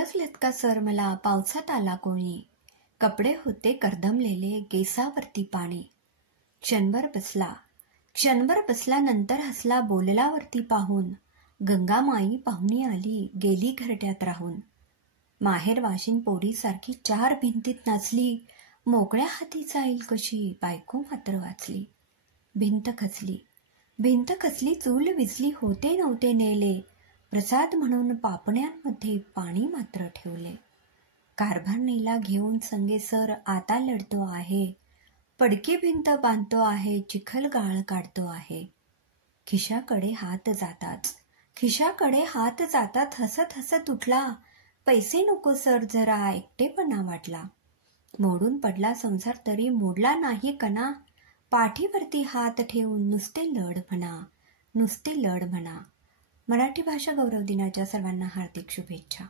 ओळखलत का सर मला पावसात आला कोणी. कपडे होते कर्दमलेले, केसावरती पाणी. क्षणभर बसला नंतर हसला बोललावरती पाहून. गंगामाई पाहुणी आली, गेली घरट्यात राहून. माहेर वाशिन पोरीसारखी चार भिंतीत नाचली. मोकळ्या हाती जाईल कशी, बायको मात्र वाचली. भिंत खचली, चूल विजली, होते नव्हते नेले. प्रसाद म्हणून पापण्यांमध्ये पाणी मात्र ठेवले. कारभारणीला घेऊन संगे सर आता लढतो आहे. पडकी भिंत बांधतो आहे, चिखल गाळ काढतो आहे. खिशाकडे हात जातात हसत हसत उठला. पैसे नको सर जरा एकटेपणा वाटला. मोडून पडला संसार तरी मोडला नाही कणा. पाठीवरती हात ठेवून नुसते लढ म्हणा. मराठी भाषा गौरव दिनाच्या सर्वांना हार्दिक शुभेच्छा.